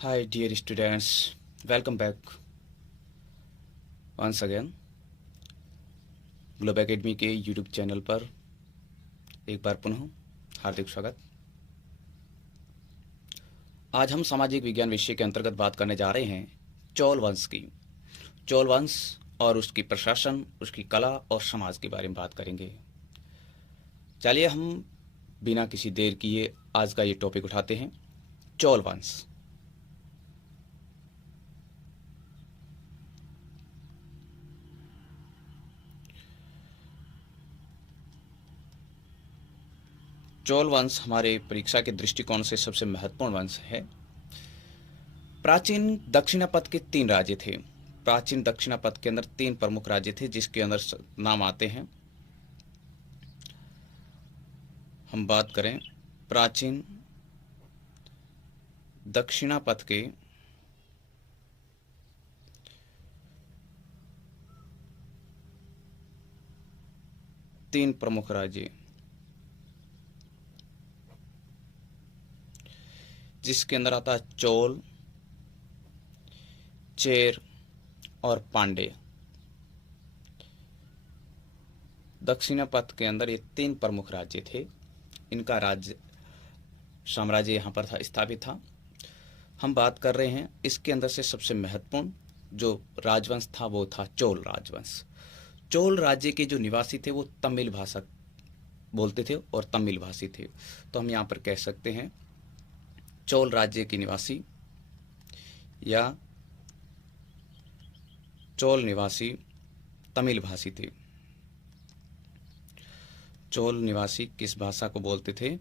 Hi, dear students. Welcome back once again. Globe academy के YouTube channel पर एक बार पुनः हार्दिक स्वागत। आज हम सामाजिक विज्ञान विषय के अंतर्गत बात करने जा रहे हैं चोल वंश की। चोल वंश और उसकी प्रशासन, उसकी कला और समाज के बारे में बात करेंगे। चलिए हम बिना किसी देर किए आज का ये टॉपिक उठाते हैं, चोल वंश। चोल वंश हमारे परीक्षा के दृष्टिकोण से सबसे महत्वपूर्ण वंश है। प्राचीन दक्षिणापथ के 3 राज्य थे। प्राचीन दक्षिणापथ के अंदर 3 प्रमुख राज्य थे जिसके अंदर नाम आते हैं। हम बात करें प्राचीन दक्षिणापथ के 3 प्रमुख राज्य, जिसके अंदर आता है चोल, चेर और पांडे। दक्षिणापथ के अंदर ये 3 प्रमुख राज्य थे। इनका राज्य साम्राज्य यहाँ पर था, स्थापित था। हम बात कर रहे हैं इसके अंदर से सबसे महत्वपूर्ण जो राजवंश था वो था चोल राजवंश। चोल राज्य के जो निवासी थे वो तमिल भाषा बोलते थे और तमिल भाषी थे। तो हम यहाँ पर कह सकते हैं चोल राज्य के निवासी या चोल निवासी तमिल भाषी थे। चोल निवासी किस भाषा को बोलते थे?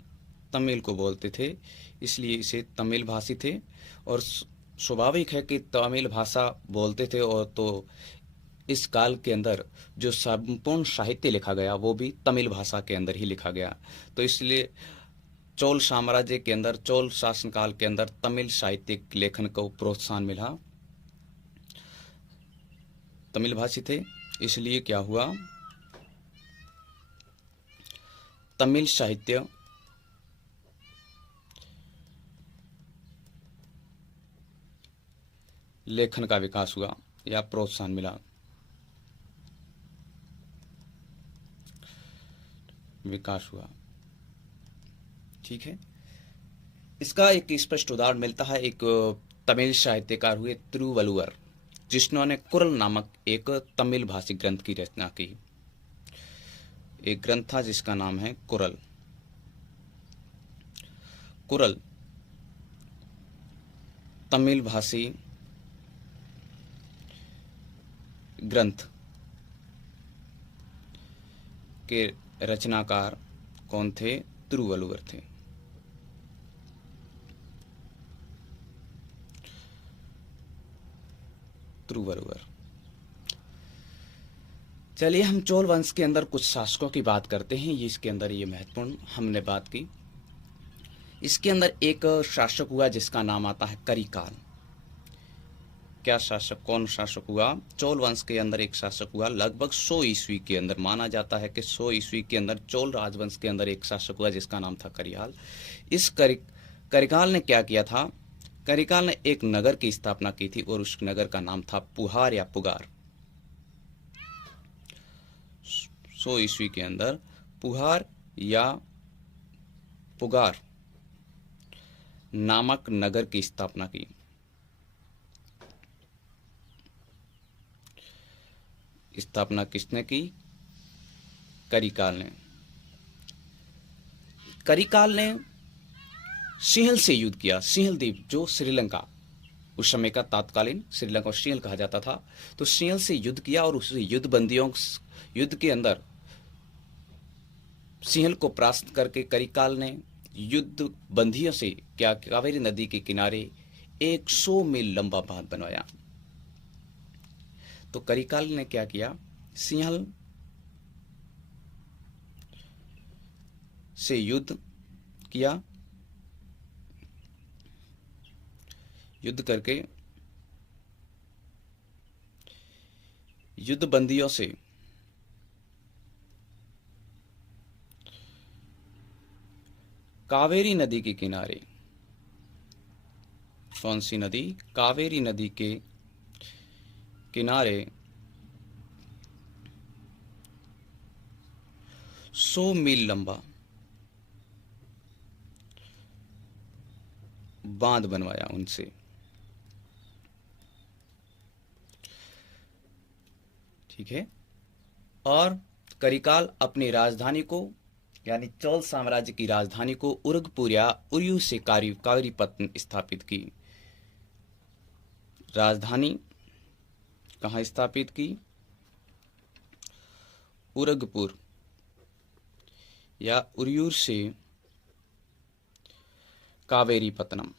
तमिल को बोलते थे, इसलिए इसे तमिल भाषी थे। और स्वाभाविक है कि तमिल भाषा बोलते थे, और तो इस काल के अंदर जो संपूर्ण साहित्य लिखा गया वो भी तमिल भाषा के अंदर ही लिखा गया। तो इसलिए चोल साम्राज्य के अंदर, चोल शासनकाल के अंदर तमिल साहित्यिक लेखन को प्रोत्साहन मिला। तमिल भाषी थे, इसलिए क्या हुआ, तमिल साहित्य लेखन का विकास हुआ या प्रोत्साहन मिला। विकास हुआ, ठीक है। इसका एक स्पष्ट उदाहरण मिलता है, एक तमिल साहित्यकार हुए तिरुवल्लुवर, जिन्होंने कुरल नामक एक तमिल भाषी ग्रंथ की रचना की। एक ग्रंथ था जिसका नाम है कुरल। कुरल तमिल भाषी ग्रंथ के रचनाकार कौन थे? तिरुवल्लुवर थे। तिरुवल्लुवर। चलिए हम चोल वंश के अंदर कुछ शासकों की बात करते हैं। ये इसके अंदर ये महत्वपूर्ण हमने बात की। इसके अंदर एक शासक हुआ जिसका नाम आता है करिकाल। क्या शासक, कौन शासक हुआ? चोल वंश के अंदर एक शासक हुआ लगभग 100 ईस्वी के अंदर। माना जाता है कि 100 ईस्वी के अंदर चोल राजवंश के अंदर एक शासक हुआ जिसका नाम था करिकाल। इस करिकाल ने क्या किया था? करिकाल ने एक नगर की स्थापना की थी और उस नगर का नाम था पुहार या पुगार। 100 ईस्वी के अंदर पुहार या पुगार नामक नगर की स्थापना की। स्थापना किसने की? करिकाल ने। करिकाल ने सिंहल से युद्ध किया। सिंहल द्वीप जो श्रीलंका, उस समय का तात्कालीन श्रीलंका को सिंहल कहा जाता था, तो सिंहल से युद्ध किया और उस युद्ध के अंदर सिंहल को परास्त करके करिकाल ने युद्ध बंदियों से क्या कावेरी नदी के किनारे 100 मील लंबा बांध बनवाया। तो करिकाल ने क्या किया? सिंहल से युद्ध किया, युद्ध करके युद्ध बंदियों से कावेरी नदी के किनारे कौन सी नदी? कावेरी नदी के किनारे 100 मील लंबा बांध बनवाया उनसे। ठीक है। और करिकाल अपनी राजधानी को यानी चोल साम्राज्य की राजधानी को उरगपुर या उरयू से कावेरीपत्तन स्थापित की। राजधानी कहाँ स्थापित की? उरगपुर या उरयूर से कावेरीपत्तनम।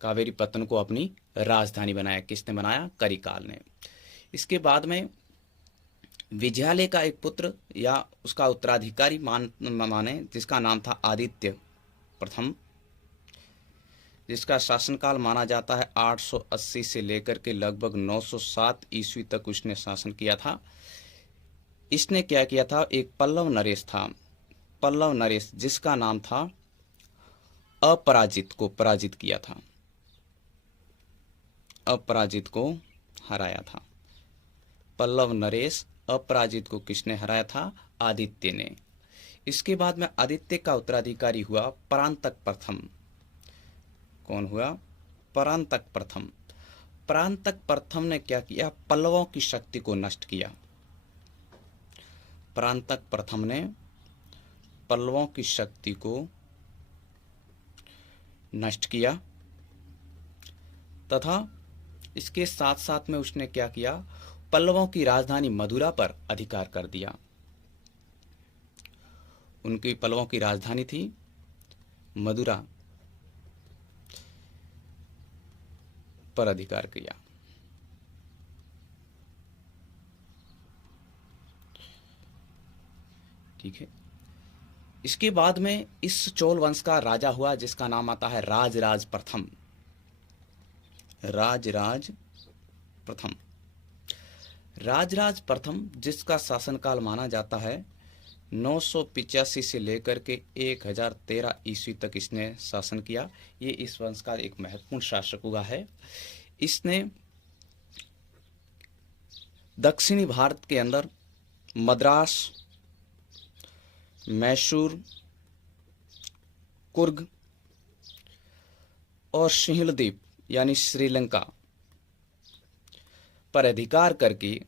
कावेरीपत्तन को अपनी राजधानी बनाया। किसने बनाया? करिकाल ने। इसके बाद में विजयालय का एक पुत्र या उसका उत्तराधिकारी माने जिसका नाम था आदित्य प्रथम, जिसका शासनकाल माना जाता है 880 से लेकर के लगभग 907 ईस्वी तक उसने शासन किया था। इसने क्या किया था? एक पल्लव नरेश था, पल्लव नरेश, जिसका नाम था अपराजित, को पराजित किया था। अपराजित को हराया था। पल्लव नरेश अपराजित को किसने हराया था? आदित्य ने। इसके बाद में आदित्य का उत्तराधिकारी हुआ परांतक प्रथम। कौन हुआ? परांतक प्रथम। परांतक प्रथम ने क्या किया? पल्लवों की शक्ति को नष्ट किया। परांतक प्रथम ने पल्लवों की शक्ति को नष्ट किया तथा इसके साथ साथ में उसने क्या किया? पल्लवों की राजधानी मदुरा पर अधिकार कर दिया। उनकी पल्लवों की राजधानी थी मदुरा पर अधिकार किया। ठीक है। इसके बाद में इस चोल वंश का राजा हुआ जिसका नाम आता है राजराज प्रथम। राजराज प्रथम। राजराज प्रथम जिसका शासनकाल माना जाता है 985 से लेकर के 1013 ईस्वी तक इसने शासन किया। ये इस वंश का एक महत्वपूर्ण शासक हुआ है। इसने दक्षिणी भारत के अंदर मद्रास, मैसूर, कुर्ग और सिंहल द्वीप यानी श्रीलंका पर अधिकार करके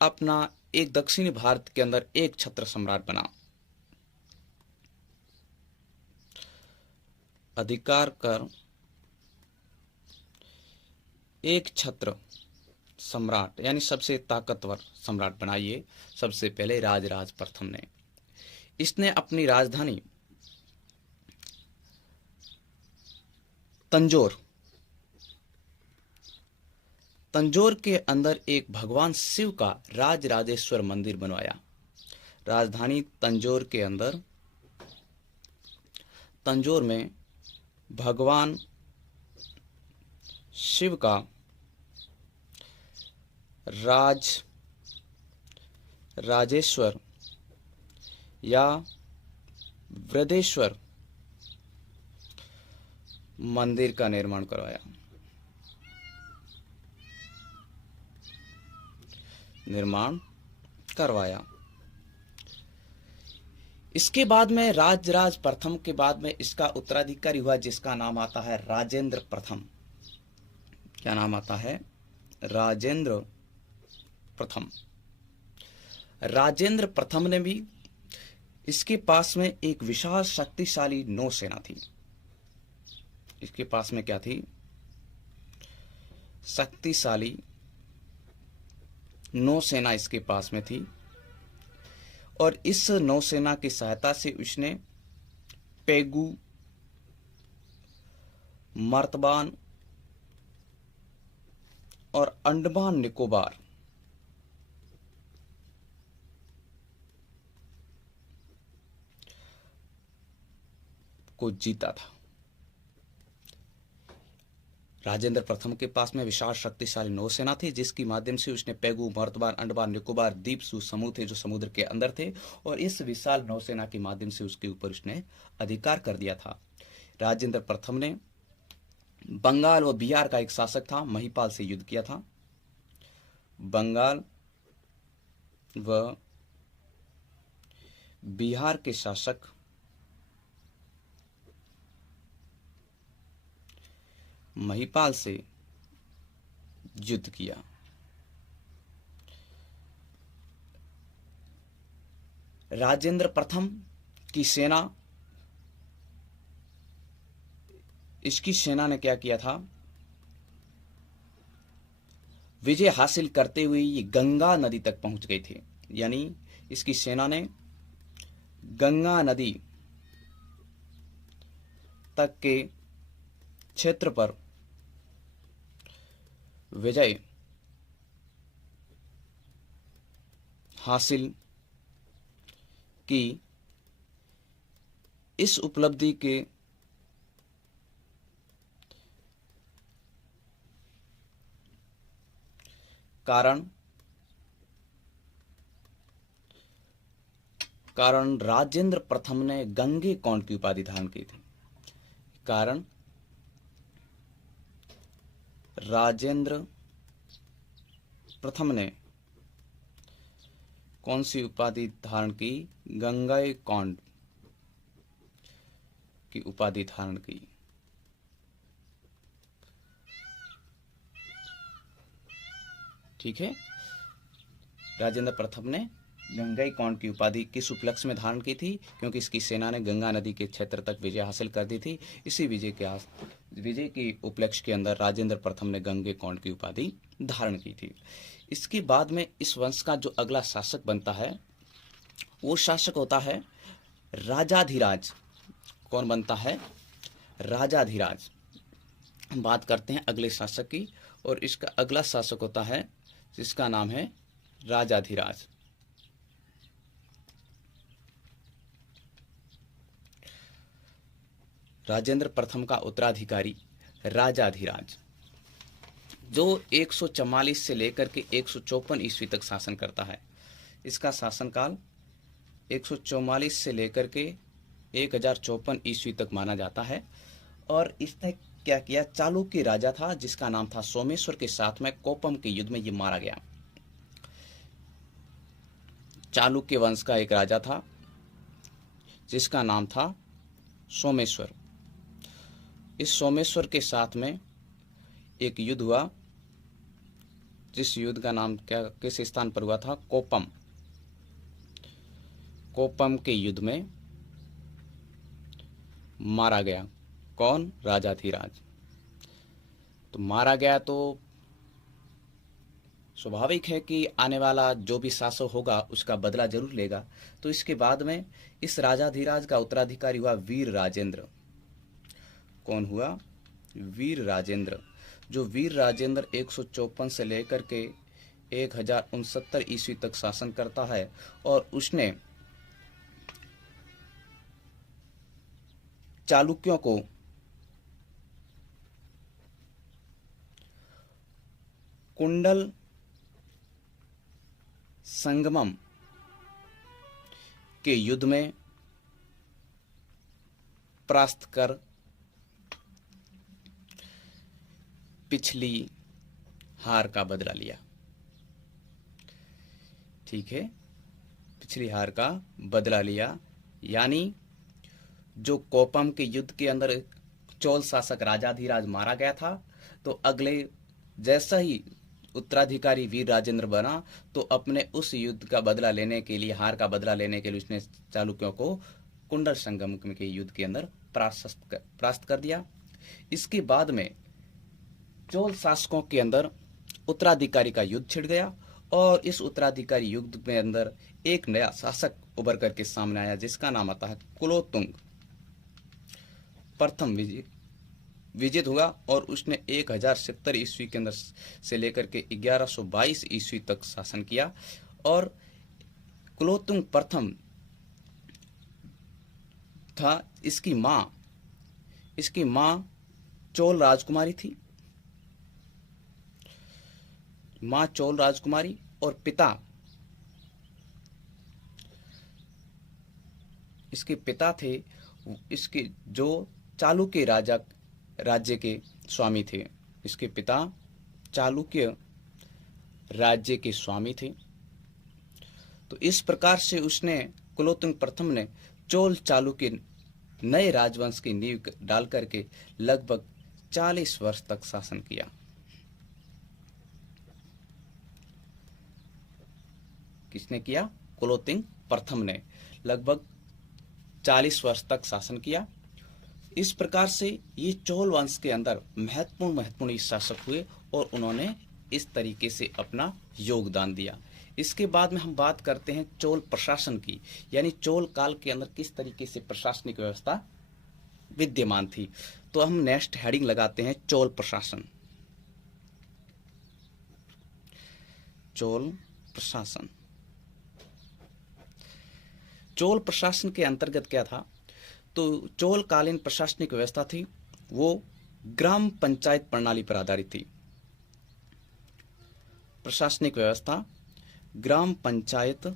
अपना एक दक्षिणी भारत के अंदर एक छत्र सम्राट बना। अधिकार कर एक छत्र सम्राट यानी सबसे ताकतवर सम्राट बना ये सबसे पहले राजराज प्रथम ने। इसने अपनी राजधानी तंजौर के अंदर एक भगवान शिव का राजराजेश्वर मंदिर बनवाया। राजधानी तंजौर के अंदर, तंजौर में भगवान शिव का राजेश्वर या वृदेश्वर मंदिर का निर्माण करवाया। इसके बाद में राजराज प्रथम के बाद में इसका उत्तराधिकारी हुआ जिसका नाम आता है राजेंद्र प्रथम। क्या नाम आता है? राजेंद्र प्रथम। राजेंद्र प्रथम ने भी, इसके पास में एक विशाल शक्तिशाली नौसेना थी। इसके पास में क्या थी? शक्तिशाली नौसेना इसके पास में थी। और इस नौसेना की सहायता से उसने पेगु, मर्तबान और अंडमान निकोबार को जीता था। राजेंद्र प्रथम के पास में विशाल शक्तिशाली नौसेना थी, जिसकी माध्यम से उसने पेगु, मर्तबान, अंडमान निकोबार द्वीप समूह थे जो समुद्र के अंदर थे, और इस विशाल नौसेना के माध्यम से उसके ऊपर उसने अधिकार कर दिया था। राजेंद्र प्रथम ने बंगाल व बिहार का एक शासक था महिपाल से युद्ध किया था। बंगाल व बिहार के शासक महिपाल से युद्ध किया। राजेंद्र प्रथम की सेना, इसकी सेना ने क्या किया था, विजय हासिल करते हुए ये गंगा नदी तक पहुंच गए थे। यानी इसकी सेना ने गंगा नदी तक के क्षेत्र पर विजय हासिल की। इस उपलब्धि के कारण राजेंद्र प्रथम ने गंगे कौंड की उपाधि धारण की थी। कारण राजेंद्र प्रथम ने कौन सी उपाधि धारण की, गंगा कौंड की उपाधि धारण की। ठीक है, राजेंद्र प्रथम ने गंगा कौंड की उपाधि किस उपलक्ष्य में धारण की थी, क्योंकि इसकी सेना ने गंगा नदी के क्षेत्र तक विजय हासिल कर दी थी। इसी विजय के उपलक्ष्य के अंदर राजेंद्र प्रथम ने गंगे कौंड की उपाधि धारण की थी। इसके बाद में इस वंश का जो अगला शासक बनता है वो शासक होता है राजाधिराज। कौन बनता है, राजाधिराज। हम बात करते हैं अगले शासक की, और इसका अगला शासक होता है जिसका नाम है राजाधिराज। राजेंद्र प्रथम का उत्तराधिकारी राजाधिराज, जो 144 से लेकर के 154 ईस्वी तक शासन करता है। इसका शासनकाल 144 से लेकर के 1054 ईस्वी तक माना जाता है। और इसने क्या किया, चालुक्य राजा था जिसका नाम था सोमेश्वर के साथ में कोपम के युद्ध में ये मारा गया। चालुक्य वंश का एक राजा था जिसका नाम था सोमेश्वर। इस सोमेश्वर के साथ में एक युद्ध हुआ, जिस युद्ध का नाम किस स्थान पर हुआ था, कोपम। कोपम के युद्ध में मारा गया कौन, राजाधिराज। तो मारा गया तो स्वाभाविक है कि आने वाला जो भी शासक होगा उसका बदला जरूर लेगा। तो इसके बाद में इस राजाधिराज का उत्तराधिकारी हुआ वीर राजेंद्र। कौन हुआ, वीर राजेंद्र। जो वीर राजेंद्र 154 से लेकर के 1069 ईस्वी तक शासन करता है, और उसने चालुक्यों को कुंडल संगमम के युद्ध में परास्त कर पिछली हार का बदला लिया। ठीक है, पिछली हार का बदला लिया। यानी जो कोपम के युद्ध के अंदर चोल शासक राजाधिराज मारा गया था, तो अगले जैसा ही उत्तराधिकारी वीर राजेंद्र बना, तो अपने उस युद्ध का बदला लेने के लिए, हार का बदला लेने के लिए उसने चालुक्यों को कुंडल संगम के युद्ध के अंदर परास्त कर दिया। इसके बाद में चोल शासकों के अंदर उत्तराधिकारी का युद्ध छिड़ गया, और इस उत्तराधिकारी युद्ध में अंदर एक नया शासक उभर करके सामने आया जिसका नाम आता है कुलोत्तुंग। प्रथम विजित हुआ, और उसने 1070 ईस्वी के अंदर से लेकर के 1122 ईस्वी तक शासन किया। और कुलोत्तुंग प्रथम था। इसकी माँ चोल राजकुमारी थी, माँ चोल राजकुमारी और पिता, इसके पिता थे इसके जो चालुक्य राज्य के स्वामी थे। इसके पिता चालुक्य राज्य के स्वामी थे। तो इस प्रकार से उसने, कुलोत्तुंग प्रथम ने चोल चालुक्य नए राजवंश की नींव डाल करके लगभग 40 वर्ष तक शासन किया। किसने किया? कुलोत्तुंग प्रथम ने लगभग 40 वर्ष तक शासन किया। इस प्रकार से ये चोल वंश के अंदर महत्वपूर्ण शासक हुए और उन्होंने इस तरीके से अपना योगदान दिया। इसके बाद में हम बात करते हैं चोल प्रशासन की, यानी चोल काल के अंदर किस तरीके से प्रशासनिक व्यवस्था विद्यमान थी। तो हम नेक्स्ट हेडिंग लगाते हैं चोल प्रशासन। चोल प्रशासन, चोल प्रशासन के अंतर्गत क्या था? तो चोल कालीन प्रशासनिक व्यवस्था थी वो ग्राम पंचायत प्रणाली पर आधारित थी। प्रशासनिक व्यवस्था ग्राम पंचायत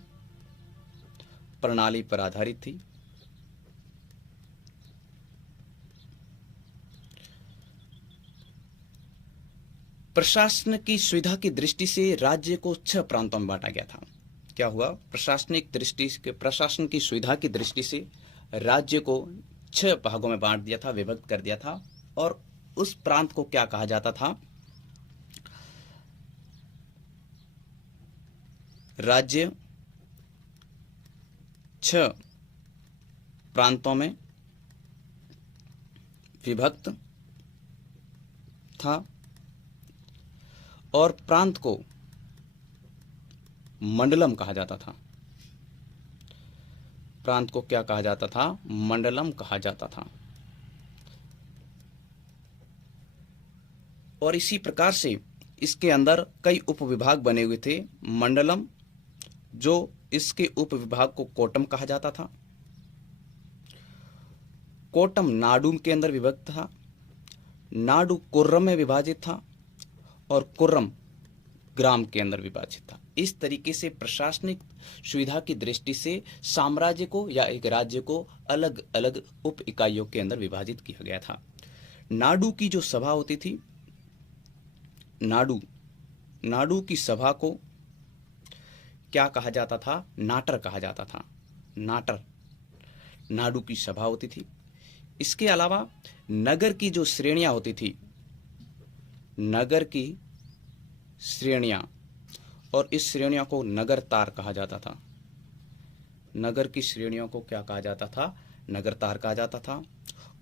प्रणाली पर आधारित थी। प्रशासन की सुविधा की दृष्टि से राज्य को 6 प्रांतों में बांटा गया था। क्या हुआ? प्रशासन की सुविधा की दृष्टि से राज्य को 6 भागों में बांट दिया था, विभक्त कर दिया था। और उस प्रांत को क्या कहा जाता था? राज्य 6 प्रांतों में विभक्त था और प्रांत को मंडलम कहा जाता था। प्रांत को क्या कहा जाता था? मंडलम कहा जाता था। और इसी प्रकार से इसके अंदर कई उपविभाग बने हुए थे। मंडलम, जो इसके उपविभाग को कोटम कहा जाता था। कोटम नाडू के अंदर विभक्त था। नाडू कुर्रम में विभाजित था और कुर्रम ग्राम के अंदर विभाजित था। इस तरीके से प्रशासनिक सुविधा की दृष्टि से साम्राज्य को या एक राज्य को अलग अलग उप इकाइयों के अंदर विभाजित किया गया था। नाडू की जो सभा होती थी, नाडू की सभा को क्या कहा जाता था? नाटर कहा जाता था। नाटर नाडू की सभा होती थी। इसके अलावा नगर की जो श्रेणियां होती थी, नगर की श्रेणियां, और इस श्रेणियों को नगर तार कहा जाता था। नगर की श्रेणियों को क्या कहा जाता था? नगर तार कहा जाता था।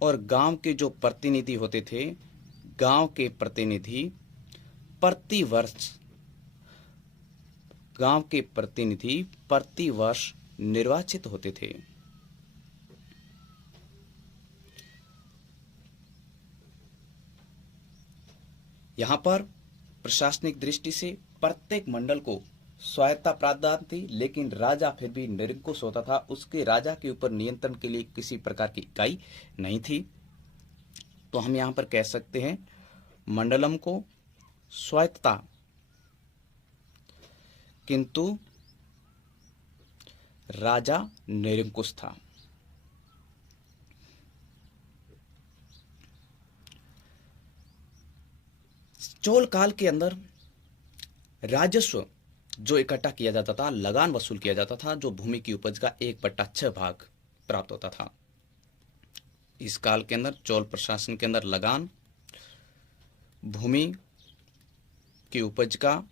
और गांव के जो प्रतिनिधि होते थे, गांव के प्रतिनिधि प्रति वर्ष निर्वाचित होते थे। यहां पर प्रशासनिक दृष्टि से प्रत्येक मंडल को स्वायत्ता प्राप्त थी, लेकिन राजा फिर भी निरंकुश होता था। उसके राजा के ऊपर नियंत्रण के लिए किसी प्रकार की इकाई नहीं थी। तो हम यहां पर कह सकते हैं मंडलम को स्वायत्ता, किंतु राजा निरंकुश था। चोल काल के अंदर राजस्व जो इकट्ठा किया जाता था, लगान वसूल किया जाता था, जो भूमि की उपज का 1/6 भाग प्राप्त होता था। इस काल के अंदर चोल प्रशासन के अंदर लगान भूमि की उपज का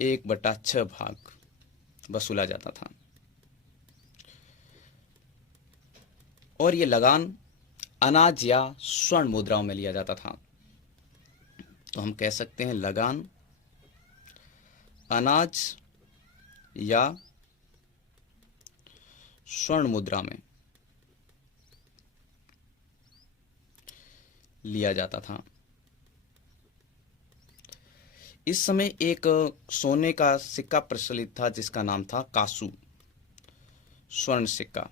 1/6 भाग वसूला जाता था। और ये लगान अनाज या स्वर्ण मुद्राओं में लिया जाता था। तो हम कह सकते हैं लगान अनाज या स्वर्ण मुद्रा में लिया जाता था। इस समय एक सोने का सिक्का प्रचलित था जिसका नाम था कासू, स्वर्ण सिक्का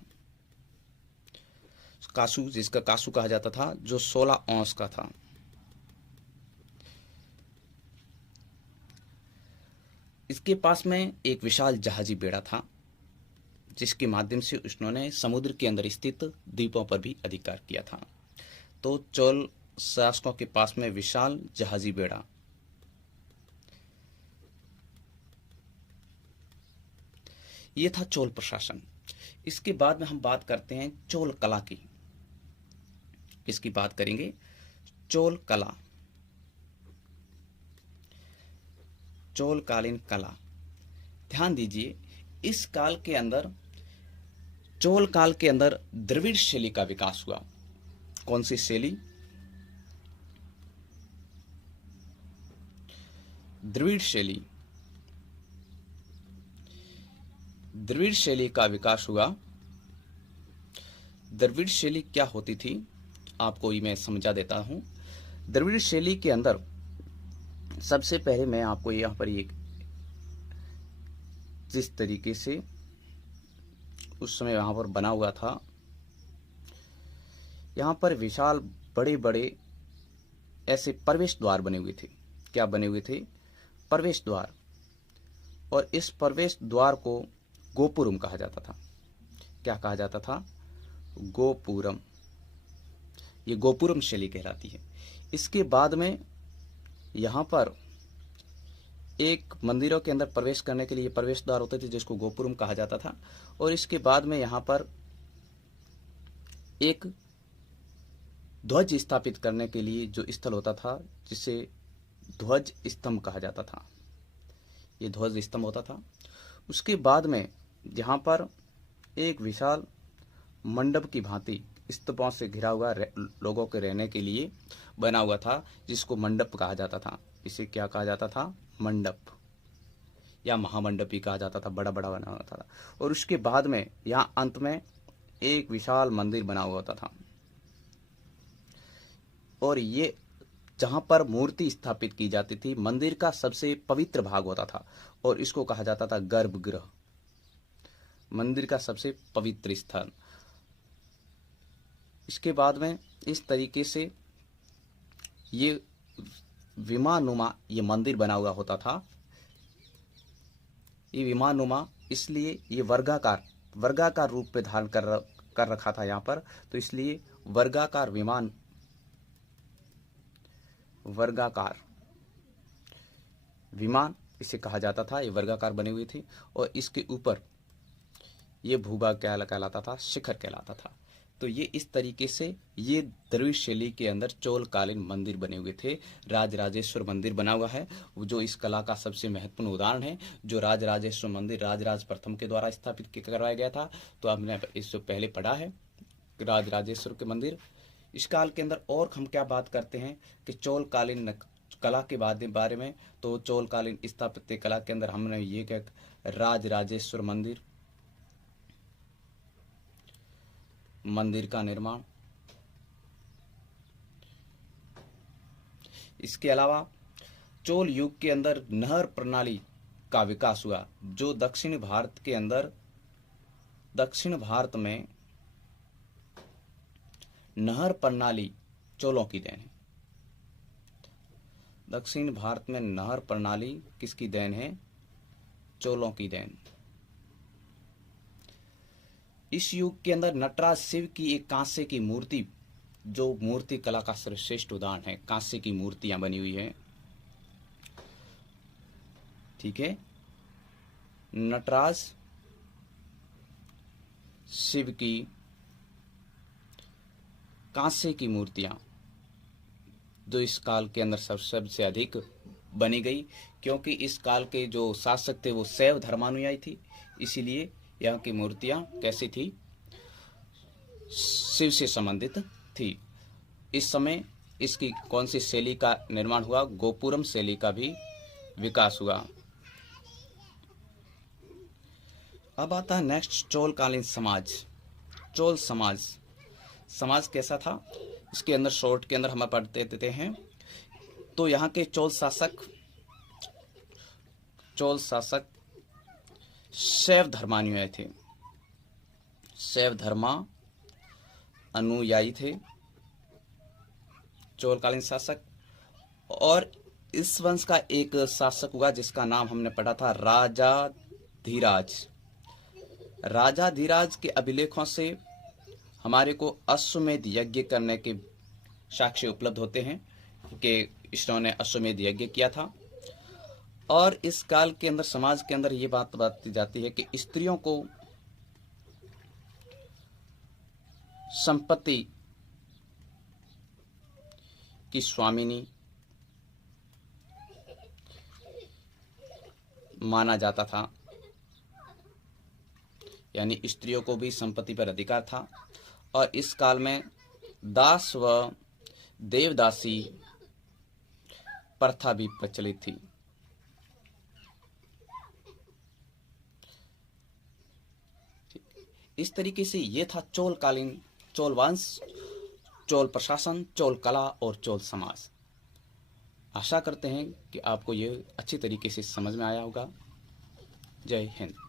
कासू, जिसका कासू कहा जाता था, जो 16 औंस का था। इसके पास में एक विशाल जहाजी बेड़ा था, जिसके माध्यम से उन्होंने समुद्र के अंदर स्थित द्वीपों पर भी अधिकार किया था। तो चोल शासकों के पास में विशाल जहाजी बेड़ा, ये था चोल प्रशासन। इसके बाद में हम बात करते हैं चोल कला की। किसकी बात करेंगे? चोल कला, चोलकालीन कला। ध्यान दीजिए, इस काल के अंदर, चोल काल के अंदर द्रविड़ शैली का विकास हुआ। कौन सी शैली? द्रविड़ शैली। द्रविड़ शैली का विकास हुआ। द्रविड़ शैली क्या होती थी, आपको मैं समझा देता हूं। द्रविड़ शैली के अंदर सबसे पहले मैं आपको यहां पर एक, जिस तरीके से उस समय वहां पर बना हुआ था, यहां पर विशाल बड़े बड़े ऐसे प्रवेश द्वार बने हुए थे। क्या बने हुए थे? प्रवेश द्वार। और इस प्रवेश द्वार को गोपुरम कहा जाता था। क्या कहा जाता था? गोपुरम। ये गोपुरम शैली कहलाती है। इसके बाद में यहां पर एक मंदिरों के अंदर प्रवेश करने के लिए प्रवेश द्वार होते थे, जिसको गोपुरम कहा जाता था। और इसके बाद में यहां पर एक ध्वज स्थापित करने के लिए जो स्थल होता था, जिसे ध्वज स्तंभ कहा जाता था, ये ध्वज स्तंभ होता था। उसके बाद में यहाँ पर एक विशाल मंडप की भांति स्तंभों से घिरा हुआ लोगों के रहने के लिए बना हुआ था, जिसको मंडप कहा जाता था। इसे क्या कहा जाता था? मंडप या महामंडप भी कहा जाता था। बड़ा बड़ा बना हुआ था। और उसके बाद में यहाँ अंत में एक विशाल मंदिर बना हुआ होता था। और ये जहां पर मूर्ति स्थापित की जाती थी, मंदिर का सबसे पवित्र भाग होता था, और इसको कहा जाता था गर्भगृह। मंदिर का सबसे पवित्र स्थान। इसके बाद में इस तरीके से ये विमानुमा ये मंदिर बना हुआ होता था। ये विमानुमा इसलिए ये वर्गाकार रूप पे धारण कर रखा था यहाँ पर, तो इसलिए वर्गाकार विमान इसे कहा जाता था। ये वर्गाकार बने हुए थे, और इसके ऊपर ये भूभाग क्या कहलाता था? शिखर कहलाता था। तो ये इस तरीके से ये द्रविड़ शैली के अंदर चोलकालीन मंदिर बने हुए थे। राजराजेश्वर मंदिर बना हुआ है, जो इस कला का सबसे महत्वपूर्ण उदाहरण है, जो राजराजेश्वर मंदिर राजराज प्रथम के द्वारा स्थापित करवाया गया था। तो हमने इससे पहले पढ़ा है राजराजेश्वर के मंदिर। इस काल के अंदर और हम क्या बात करते हैं कि चोलकालीन कला के बारे में, तो चोलकालीन स्थापत्य कला के अंदर हमने ये क्या, राजराजेश्वर मंदिर का निर्माण। इसके अलावा चोल युग के अंदर नहर प्रणाली का विकास हुआ, जो दक्षिण भारत में नहर प्रणाली चोलों की देन है। दक्षिण भारत में नहर प्रणाली किसकी देन है? चोलों की देन। इस युग के अंदर नटराज शिव की एक कांसे की मूर्ति, जो मूर्ति कला का सर्वश्रेष्ठ उदाहरण है, कांसे की मूर्तियां बनी हुई हैं। ठीक है, नटराज शिव की कांसे की मूर्तियां, जो इस काल के अंदर सबसे अधिक बनी गई, क्योंकि इस काल के जो शासक थे वो शैव धर्मानुयायी थी, इसीलिए यहाँ की मूर्तियां कैसी थी? शिव से संबंधित थी। इस समय इसकी कौन सी शैली का निर्माण हुआ? गोपुरम शैली का भी विकास हुआ। अब आता है नेक्स्ट चोलकालीन समाज। चोल समाज कैसा था? इसके अंदर शॉर्ट के अंदर हम पढ़ते देते हैं। तो यहाँ के चोल शासक शैव धर्मानुयायी थे। शैव धर्मा अनुयायी थे चोलकालीन शासक, और इस वंश का एक शासक हुआ जिसका नाम हमने पढ़ा था राजा धीराज। राजा धीराज के अभिलेखों से हमारे को अश्वमेध यज्ञ करने के साक्ष्य उपलब्ध होते हैं कि इन्होंने अश्वमेध यज्ञ किया था। और इस काल के अंदर समाज के अंदर ये बात बताई जाती है कि स्त्रियों को संपत्ति की स्वामिनी माना जाता था, यानी स्त्रियों को भी संपत्ति पर अधिकार था। और इस काल में दास व देवदासी प्रथा भी प्रचलित थी। इस तरीके से ये था चोलकालीन चोल वंश, चोल प्रशासन, चोल कला और चोल समाज। आशा करते हैं कि आपको ये अच्छी तरीके से समझ में आया होगा। जय हिंद।